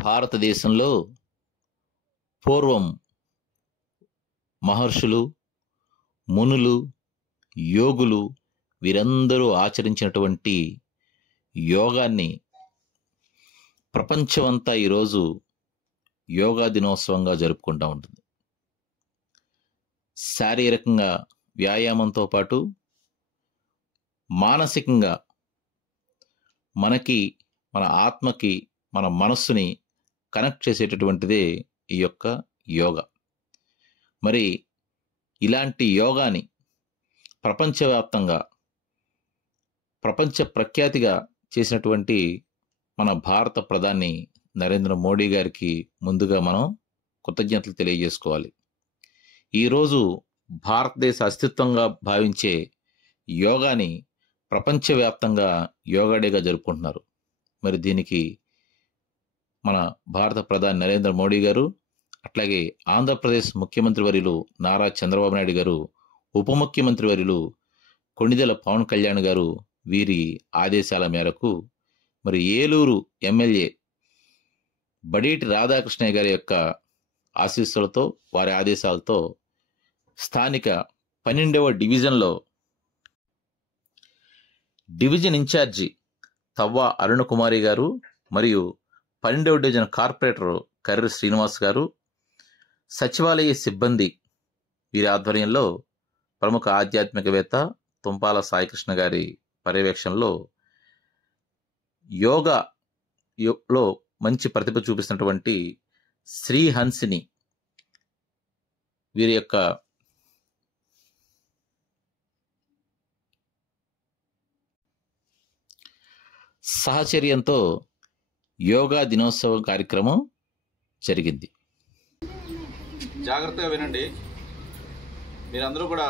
భారతదేశంలో పూర్వం మహర్షులు, మునులు, యోగులు వీరందరూ ఆచరించినటువంటి యోగాన్ని ప్రపంచమంతా ఈరోజు యోగా దినోత్సవంగా జరుపుకుంటూ ఉంటుంది. శారీరకంగా వ్యాయామంతో పాటు మానసికంగా మనకి, మన ఆత్మకి, మన మనస్సుని కనెక్ట్ చేసేటటువంటిదే ఈ యొక్క యోగా. మరి ఇలాంటి యోగాని ప్రపంచవ్యాప్తంగా ప్రపంచ ప్రఖ్యాతిగా చేసినటువంటి మన భారత ప్రధాని నరేంద్ర మోడీ గారికి ముందుగా మనం కృతజ్ఞతలు తెలియజేసుకోవాలి. ఈరోజు భారతదేశ అస్తిత్వంగా భావించే యోగాని ప్రపంచవ్యాప్తంగా యోగా డేగా జరుపుకుంటున్నారు. మరి దీనికి మన భారత ప్రధాని నరేంద్ర మోడీ గారు, అట్లాగే ఆంధ్రప్రదేశ్ ముఖ్యమంత్రి వర్యులు నారా చంద్రబాబు నాయుడు గారు, ఉప ముఖ్యమంత్రి వర్యులు కొణిదెల పవన్ కళ్యాణ్ గారు వీరి ఆదేశాల మేరకు మరి ఏలూరు ఎమ్మెల్యే బడేటి రాధాకృష్ణయ్య గారి యొక్క ఆశీస్సులతో, వారి ఆదేశాలతో స్థానిక 12వ డివిజన్లో డివిజన్ ఇన్ఛార్జి తవ్వా అరుణకుమారి గారు మరియు 12వ డివిజన్ కార్పొరేటర్ కర్రి శ్రీనివాస్ గారు, సచివాలయ సిబ్బంది వీరి ఆధ్వర్యంలో ప్రముఖ ఆధ్యాత్మికవేత్త తుంపాల సాయికృష్ణ గారి పర్యవేక్షణలో యోగాలో మంచి ప్రతిభ చూపిస్తున్నటువంటి శ్రీహన్సిని వీరి యొక్క సహచర్యంతో యోగా దినోత్సవ కార్యక్రమం జరిగింది. జాగ్రత్తగా వినండి. మీరందరూ కూడా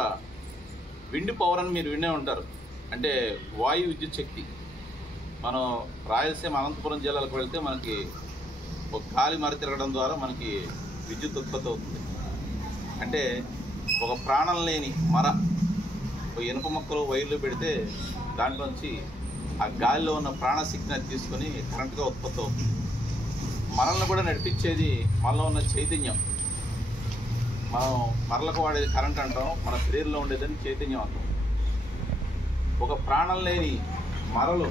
విండ్ పవర్ అని మీరు వినే ఉంటారు. అంటే వాయు విద్యుత్ శక్తి. మనం రాయలసీమ అనంతపురం జిల్లాలకు వెళ్తే మనకి ఒక గాలి మర తిరగడం ద్వారా మనకి విద్యుత్ ఉత్పత్తి అవుతుంది. అంటే ఒక ప్రాణం లేని మర ఒక ఇనుప మొక్కలు వైర్లు పెడితే దాంట్లోంచి ఆ గాలిలో ఉన్న ప్రాణశక్తిని తీసుకొని కరెంటుగా ఉత్పత్తి అవుతుంది. మనల్ని కూడా నడిపించేది మనలో ఉన్న చైతన్యం. మనం మరలకు వాడేది కరెంట్ అంటాం, మన శరీరంలో ఉండేదని చైతన్యం అంటాం. ఒక ప్రాణం లేని మరలు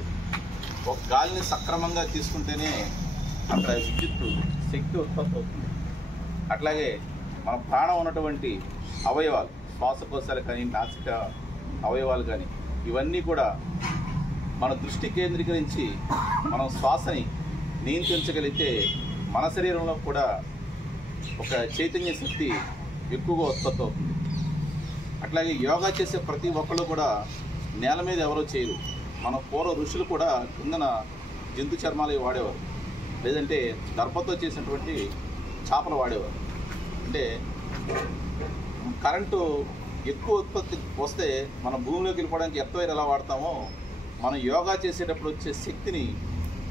ఒక గాలిని సక్రమంగా తీసుకుంటేనే అక్కడ విద్యుత్ శక్తి ఉత్పత్తి అవుతుంది. అట్లాగే మన ప్రాణం ఉన్నటువంటి అవయవాలు, శ్వాసకోశాలు కానీ, నాసిక అవయవాలు కానీ, ఇవన్నీ కూడా మన దృష్టి కేంద్రీకరించి మనం శ్వాసని నియంత్రించగలిగితే మన శరీరంలో కూడా ఒక చైతన్య శక్తి ఎక్కువగా ఉత్పత్తి అవుతుంది. అట్లాగే యోగా చేసే ప్రతి ఒక్కళ్ళు కూడా నేల మీద ఎవరో చేయరు. మన పూర్వ ఋషులు కూడా కిందన జంతు చర్మాలు వాడేవారు, లేదంటే దర్భతో చేసినటువంటి చేపలు వాడేవారు. అంటే కరెంటు ఎక్కువ ఉత్పత్తి వస్తే మన భూమిలోకి వెళ్ళిపోవడానికి ఎర్త్ వైర్ ఎలా వాడతామో, మనం యోగా చేసేటప్పుడు వచ్చే శక్తిని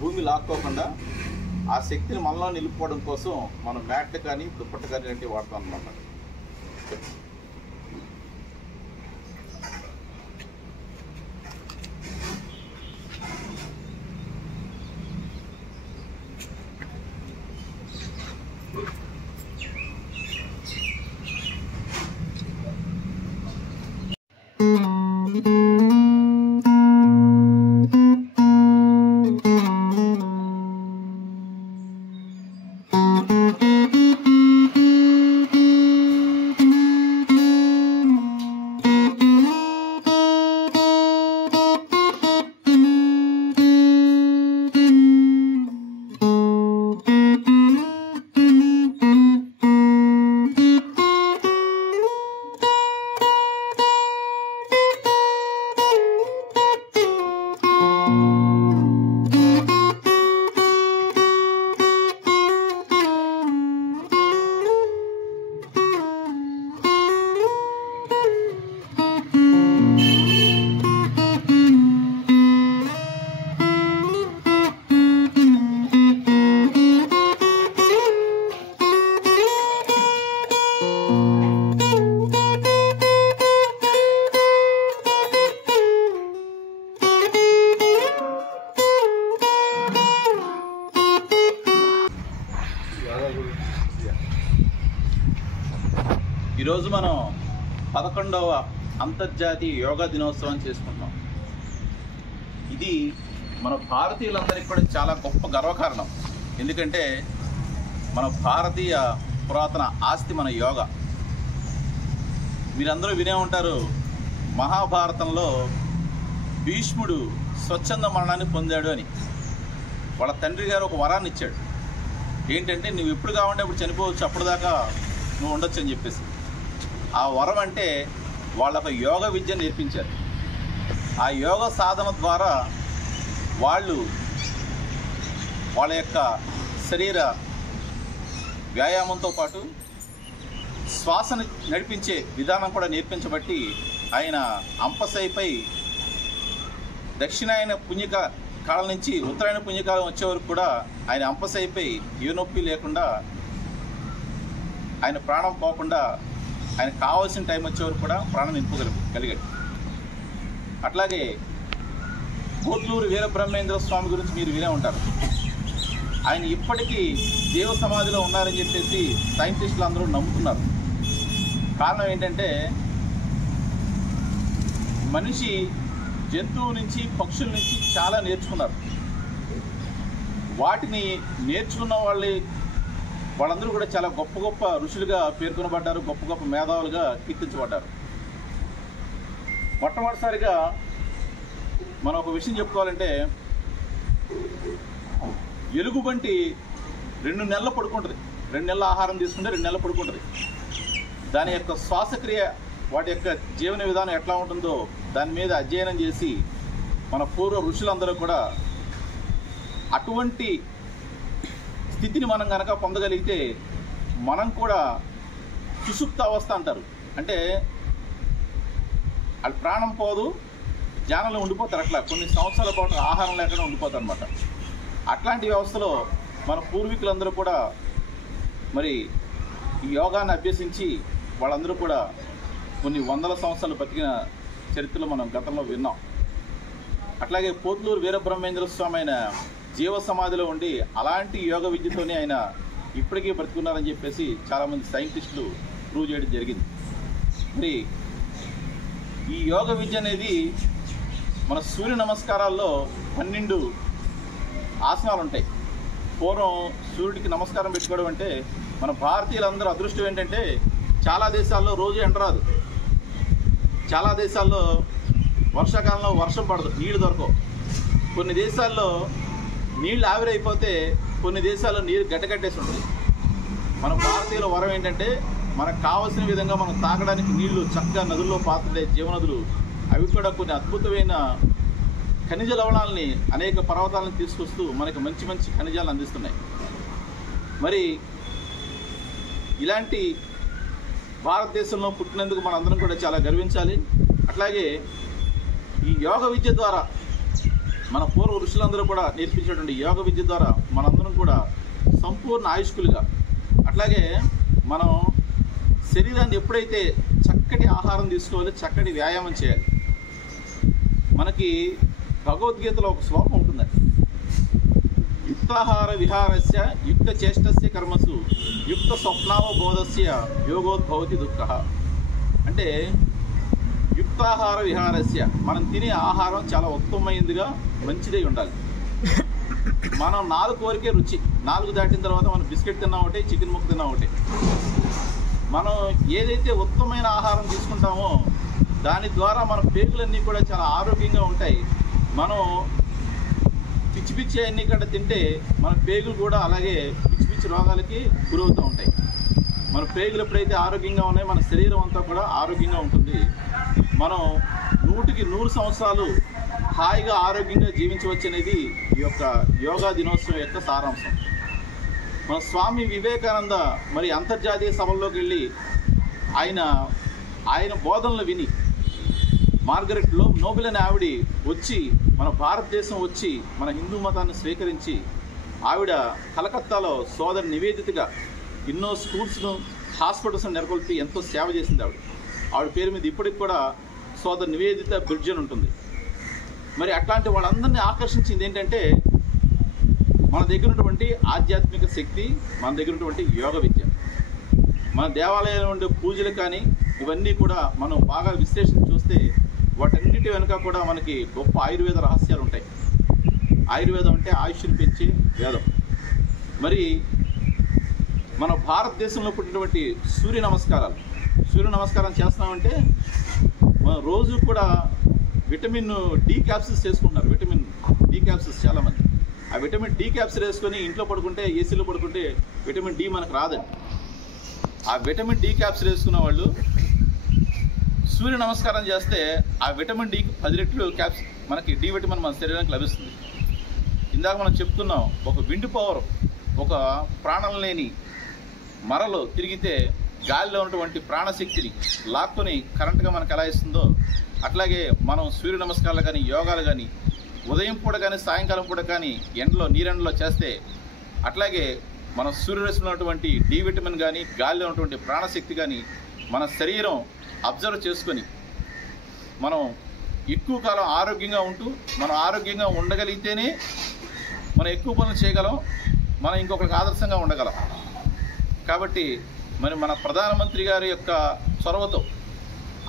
భూమి లాక్కోకుండా ఆ శక్తిని మనలో నిలుపుకోవడం కోసం మనం మ్యాట్లు కానీ దుప్పట్లు కానీ లాంటివి వాడతాం అన్నమాట. ఈరోజు మనం 11వ అంతర్జాతీయ యోగా దినోత్సవం చేసుకుంటున్నాం. ఇది మన భారతీయులందరికీ కూడా చాలా గొప్ప గర్వకారణం. ఎందుకంటే మన భారతీయ పురాతన ఆస్తి మన యోగా. మీరందరూ వినే ఉంటారు, మహాభారతంలో భీష్ముడు స్వచ్ఛంద మరణాన్ని పొందాడు అని. వాళ్ళ తండ్రి గారు ఒక వరాన్ని ఇచ్చాడు. ఏంటంటే, నువ్వు ఎప్పుడు కావాలంటే అప్పుడు చనిపోవచ్చు, అప్పటిదాకా నువ్వు ఉండొచ్చు అని చెప్పేసి. ఆ వరం అంటే వాళ్ళకు యోగ విద్య నేర్పించారు. ఆ యోగ సాధన ద్వారా వాళ్ళు వాళ్ళ యొక్క శరీర వ్యాయామంతో పాటు శ్వాసను నడిపించే విధానం కూడా నేర్పించబట్టి ఆయన అంపశయ్యపై దక్షిణాయన పుణ్యకాలం నుంచి ఉత్తరాయణ పుణ్యకాలం వచ్చే వరకు కూడా ఆయన అంపశయ్యపై ఏ నొప్పి లేకుండా, ఆయన ప్రాణం పోకుండా, ఆయన కావాల్సిన టైం వచ్చే వరకు కూడా ప్రాణం నింపగలిగాడు. అట్లాగే పోట్లూరు వీరబ్రహ్మేంద్ర స్వామి గురించి మీరు వినే ఉంటారు. ఆయన ఇప్పటికీ జీవ సమాధిలో ఉన్నారని చెప్పేసి సైంటిస్టులు అందరూ నమ్ముతున్నారు. కారణం ఏంటంటే, మనిషి జంతువు నుంచి, పక్షుల నుంచి చాలా నేర్చుకున్నారు. వాటిని నేర్చుకున్న వాళ్ళందరూ కూడా చాలా గొప్ప గొప్ప ఋషులుగా పేర్కొనబడ్డారు, గొప్ప గొప్ప మేధావులుగా కీర్తించబడ్డారు. మొట్టమొదటిసారిగా మనం ఒక విషయం చెప్పుకోవాలంటే, ఎలుగుబంటి 2 నెలలు పడుకుంటుంది. 2 నెలల ఆహారం తీసుకుంటే 2 నెలలు పడుకుంటుంది. దాని యొక్క శ్వాసక్రియ, వాటి యొక్క జీవన విధానం ఎట్లా ఉంటుందో దాని మీద అధ్యయనం చేసి మన పూర్వ ఋషులందరూ కూడా అటువంటి స్థితిని మనం కనుక పొందగలిగితే మనం కూడా సుషుప్త అవస్థ అంటారు. అంటే అది ప్రాణం పోదు, ధ్యానంలో ఉండిపోతారు. అట్లా కొన్ని సంవత్సరాల పాటు ఆహారం లేకుండా ఉండిపోతారు అనమాట. అట్లాంటి వ్యవస్థలో మన పూర్వీకులందరూ కూడా మరి ఈ యోగాన్ని అభ్యసించి వాళ్ళందరూ కూడా కొన్ని వందల సంవత్సరాలు బతికిన చరిత్రలు మనం గతంలో విన్నాం. అట్లాగే పోట్లూరు వీరబ్రహ్మేంద్ర స్వామి ఆయన జీవ సమాధిలో ఉండి అలాంటి యోగ విద్యతోనే ఆయన ఇప్పటికీ బ్రతుకున్నారని చెప్పేసి చాలామంది సైంటిస్టులు ప్రూవ్ చేయడం జరిగింది. మరి ఈ యోగ విద్య అనేది మన సూర్య నమస్కారాల్లో 12 ఆసనాలు ఉంటాయి. పూర్వం సూర్యుడికి నమస్కారం పెట్టుకోవడం అంటే, మన భారతీయులందరూ అదృష్టం ఏంటంటే చాలా దేశాల్లో రోజు ఎండ రాదు. చాలా దేశాల్లో వర్షాకాలంలో వర్షం పడదు, నీళ్లు దొరకవు. కొన్ని దేశాల్లో నీళ్ళు ఆవిరైపోతే కొన్ని దేశాల్లో నీరు గడ్డకట్టేసి ఉంటుంది. మన భారతీయుల వరం ఏంటంటే, మనకు కావాల్సిన విధంగా మనం తాగడానికి నీళ్లు చక్కగా నదుల్లో పారుతుండే జీవనదులు, అవి కూడా కొన్ని అద్భుతమైన ఖనిజ లవణాలని అనేక పర్వతాలను తీసుకొస్తూ మనకు మంచి మంచి ఖనిజాలను అందిస్తున్నాయి. మరి ఇలాంటి భారతదేశంలో పుట్టినందుకు మనందరం కూడా చాలా గర్వించాలి. అట్లాగే ఈ యోగ విద్య ద్వారా మన పూర్వ ఋషులందరూ కూడా నేర్పించేటువంటి యోగ విద్య ద్వారా మనందరం కూడా సంపూర్ణ ఆయుష్కులుగా, అట్లాగే మనం శరీరాన్ని ఎప్పుడైతే చక్కటి ఆహారం తీసుకోవాలి, చక్కటి వ్యాయామం చేయాలి. మనకి భగవద్గీతలో ఒక శ్లోకం ఉంటుందండి, యుక్తాహార విహారస్య యుక్త చేష్టస్య కర్మసు యుక్త స్వప్నావబోధస్య యోగోద్భవతి దుఃఖ. అంటే యుక్తాహార విహారస్య, మనం తినే ఆహారం చాలా ఉత్తమమైనదిగా మంచిదై ఉండాలి. మనం 4 వరకే రుచి, 4 దాటిన తర్వాత మనం బిస్కెట్ తిన్నా ఒకటి, చికెన్ ముక్క తిన్నా ఒకటి. మనం ఏదైతే ఉత్తమమైన ఆహారం తీసుకుంటామో దాని ద్వారా మన పేగులన్నీ కూడా చాలా ఆరోగ్యంగా ఉంటాయి. మనం పిచ్చి పిచ్చి అన్నీ కూడా తింటే మన పేగులు కూడా అలాగే పిచ్చి పిచ్చి రోగాలకి గురవుతూ ఉంటాయి. మన పేగులు ఎప్పుడైతే ఆరోగ్యంగా ఉన్నాయో మన శరీరం అంతా కూడా ఆరోగ్యంగా ఉంటుంది. మనం 100కి 100 సంవత్సరాలు హాయిగా ఆరోగ్యంగా జీవించవచ్చు అనేది ఈ యొక్క యోగా దినోత్సవం యొక్క సారాంశం. మన స్వామి వివేకానంద మరి అంతర్జాతీయ సభల్లోకి వెళ్ళి ఆయన బోధనలు విని, మార్గరెట్ నోబెల్ అనే ఆవిడ వచ్చి మన భారతదేశం వచ్చి మన హిందూ మతాన్ని స్వీకరించి, ఆవిడ కలకత్తాలో సోదరి నివేదితగా ఎన్నో స్కూల్స్ను, హాస్పిటల్స్ను నెలకొల్పి ఎంతో సేవ చేసింది. ఆవిడ పేరు మీద ఇప్పటికి కూడా సోదరి నివేదిత బ్రిడ్జ్ అని ఉంటుంది. మరి అట్లాంటి వాళ్ళందరినీ ఆకర్షించింది ఏంటంటే, మన దగ్గర ఉన్నటువంటి ఆధ్యాత్మిక శక్తి, మన దగ్గర ఉన్నటువంటి యోగ విద్య. మన దేవాలయంలో ఉండే పూజలు కానీ ఇవన్నీ కూడా మనం బాగా విశ్లేషణ చూస్తే వాటన్నిటి వెనుక కూడా మనకి గొప్ప ఆయుర్వేద రహస్యాలు ఉంటాయి. ఆయుర్వేదం అంటే ఆయుష్ని పెంచే వేదం. మరి మన భారతదేశంలో పుట్టినటువంటి సూర్య నమస్కారం చేస్తున్నామంటే మనం రోజు కూడా విటమిన్ డి క్యాప్సిల్స్ చేసుకుంటున్నారు. విటమిన్ డి క్యాప్సిల్స్ చాలామంది ఆ విటమిన్ డి క్యాప్సిల్ వేసుకొని ఇంట్లో పడుకుంటే, ఏసీలో పడుకుంటే విటమిన్ డి మనకు రాదండి. ఆ విటమిన్ డి క్యాప్సిల్ వేసుకున్న వాళ్ళు సూర్య నమస్కారం చేస్తే ఆ విటమిన్ డి 10 రెట్లు మనకి డి విటమిన్ మన శరీరానికి లభిస్తుంది. ఇందాక మనం చెప్తున్నాం, ఒక విండ్ పవర్, ఒక ప్రాణం లేని మరలో తిరిగితే గాలిలో ఉన్నటువంటి ప్రాణశక్తిని లాక్కొని కరెంటుగా మనకు ఎలా ఇస్తుందో, అట్లాగే మనం సూర్య నమస్కారాలు కానీ యోగాలు కానీ ఉదయం పూట కానీ సాయంకాలం పూట కానీ నీరెండలో చేస్తే, అట్లాగే మన సూర్యరశ్మిలో ఉన్నటువంటి డి విటమిన్ కానీ గాలిలో ఉన్నటువంటి ప్రాణశక్తి కానీ మన శరీరం అబ్జర్వ్ చేసుకొని మనం ఎక్కువ కాలం ఆరోగ్యంగా ఉంటూ, మనం ఆరోగ్యంగా ఉండగలిగితేనే మనం ఎక్కువ పనులు చేయగలం, మనం ఇంకొకరికి ఆదర్శంగా ఉండగలం. కాబట్టి మరి మన ప్రధానమంత్రి గారి యొక్క చొరవతో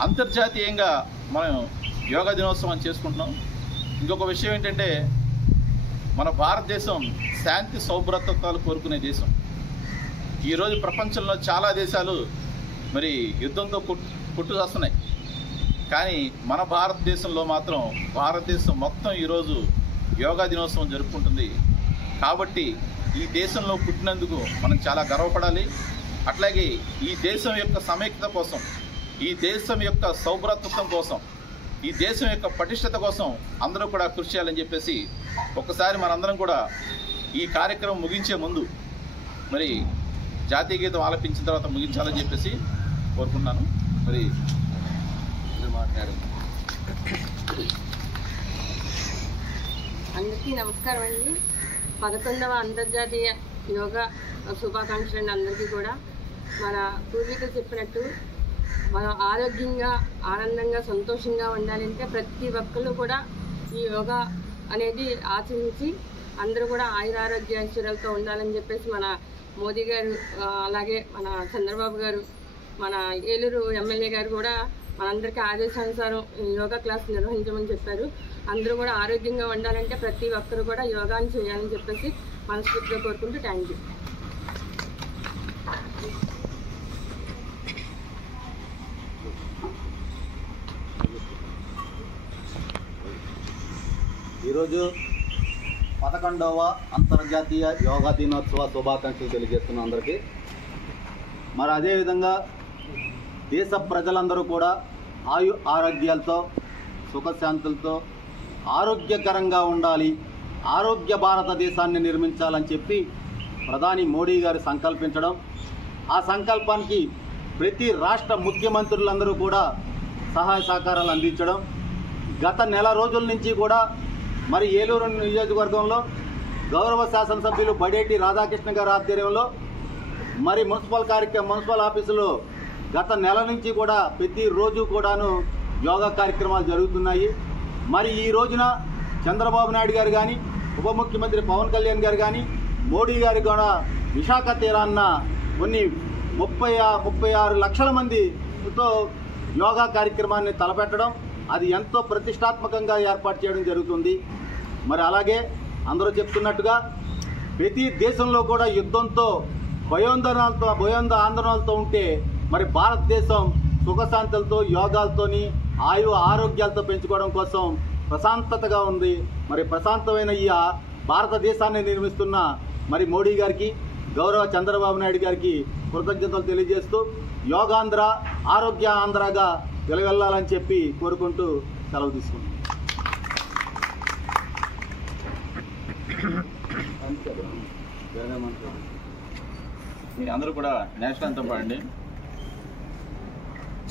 అంతర్జాతీయంగా మనం యోగా దినోత్సవం చేసుకుంటున్నాం. ఇంకొక విషయం ఏంటంటే, మన భారతదేశం శాంతి సౌభ్రతత్వాలు కోరుకునే దేశం. ఈరోజు ప్రపంచంలో చాలా దేశాలు మరి యుద్ధంతో పుట్టు వస్తున్నాయి. కానీ మన భారతదేశంలో మాత్రం భారతదేశం మొత్తం ఈరోజు యోగా దినోత్సవం జరుపుకుంటుంది. కాబట్టి ఈ దేశంలో పుట్టినందుకు మనం చాలా గర్వపడాలి. అట్లాగే ఈ దేశం యొక్క సమైక్యత కోసం, ఈ దేశం యొక్క సౌభ్రతత్వం కోసం, ఈ దేశం యొక్క పటిష్టత కోసం అందరూ కూడా కృషి చేయాలని చెప్పేసి ఒక్కసారి మనందరం కూడా ఈ కార్యక్రమం ముగించే ముందు మరి జాతీయ గీతం ఆలపించిన తర్వాత ముగించాలని చెప్పేసి కోరుకున్నాను. మరి అందరికీ నమస్కారం అండి. 11వ అంతర్జాతీయ యోగా శుభాకాంక్షలు అండి అందరికీ కూడా. మన పూర్వీకులు చెప్పినట్టు మనం ఆరోగ్యంగా, ఆనందంగా, సంతోషంగా ఉండాలంటే ప్రతి ఒక్కళ్ళు కూడా ఈ యోగా అనేది ఆచరించి అందరూ కూడా ఆయురారోగ్య ఐశ్వర్యాలతో ఉండాలని చెప్పేసి మన మోదీ గారు, అలాగే మన చంద్రబాబు గారు, మన ఏలూరు ఎమ్మెల్యే గారు కూడా మనందరికీ ఆదేశానుసారం యోగా క్లాస్ నిర్వహించమని చెప్పారు. అందరూ కూడా ఆరోగ్యంగా ఉండాలంటే ప్రతి ఒక్కరు కూడా యోగాని చేయాలని చెప్పేసి మనస్ఫూర్తిగా కోరుకుంటూ థ్యాంక్ యూ. ఈరోజు 11వ అంతర్జాతీయ యోగా దినోత్సవ శుభాకాంక్షలు తెలియజేస్తున్నాం అందరికీ. మరి అదేవిధంగా దేశ ప్రజలందరూ కూడా ఆరోగ్యాలతో, సుఖశాంతులతో ఆరోగ్యకరంగా ఉండాలి, ఆరోగ్య భారతదేశాన్ని నిర్మించాలని చెప్పి ప్రధాని మోడీ గారు సంకల్పించడం, ఆ సంకల్పానికి ప్రతి రాష్ట్ర ముఖ్యమంత్రులందరూ కూడా సహాయ సహకారాలు అందించడం. గత నెల రోజుల నుంచి కూడా మరి ఏలూరు నియోజకవర్గంలో గౌరవ శాసనసభ్యులు బడేటి రాధాకృష్ణ గారి ఆధ్వర్యంలో మరి మున్సిపల్ ఆఫీసులో గత నెల నుంచి కూడా ప్రతిరోజు కూడాను యోగా కార్యక్రమాలు జరుగుతున్నాయి. మరి ఈ రోజున చంద్రబాబు నాయుడు గారు కానీ, ఉప ముఖ్యమంత్రి పవన్ కళ్యాణ్ గారు కానీ, మోడీ గారు కూడా విశాఖ తీరాన్న కొన్ని 36 లక్షల మందితో యోగా కార్యక్రమాన్ని తలపెట్టడం, అది ఎంతో ప్రతిష్టాత్మకంగా ఏర్పాటు చేయడం జరుగుతుంది. మరి అలాగే అందరూ చెప్తున్నట్టుగా ప్రతి దేశంలో కూడా యుద్ధంతో ఆందోళనలతో ఉంటే మరి భారతదేశం సుఖశాంతులతో, యోగాలతోని, ఆరోగ్యాలతో పెంచుకోవడం కోసం ప్రశాంతతగా ఉంది. మరి ప్రశాంతమైన ఈ భారతదేశాన్ని నిర్మిస్తున్న మరి మోడీ గారికి, గౌరవ చంద్రబాబు నాయుడు గారికి కృతజ్ఞతలు తెలియజేస్తూ యోగాంధ్ర, ఆరోగ్య ఆంధ్రగా వెలువెల్లాలని చెప్పి కోరుకుంటూ సెలవు తీసుకుంటాం. అందరూ కూడా నేషనల్ అంతం పాడండి.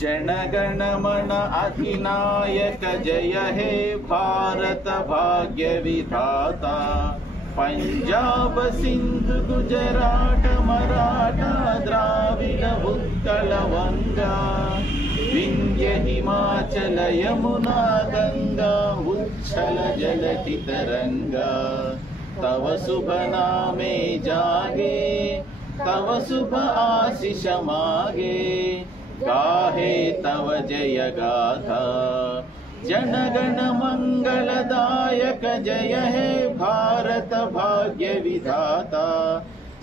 जनगणमन अधिनायक जय हे भारत भाग्य विधाता पंजाब सिंध गुजरात मराठा द्राविड उत्कल वंगा विंध्य हिमाचल यमुना गंगा उच्छल जलधि तरंगा तव शुभ नामे जागे तव शुभ आशीष मागे, गाहे तव जय गाथा। जन गण मंगलदायक जय हे भारत भाग्य विधाता।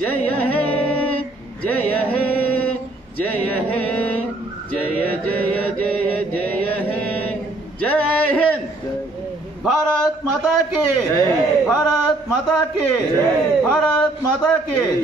जय हे जय हे जय हे जय जय जय जय हे। जय हिंद। भारत माता की, भारत माता की, भारत माता की।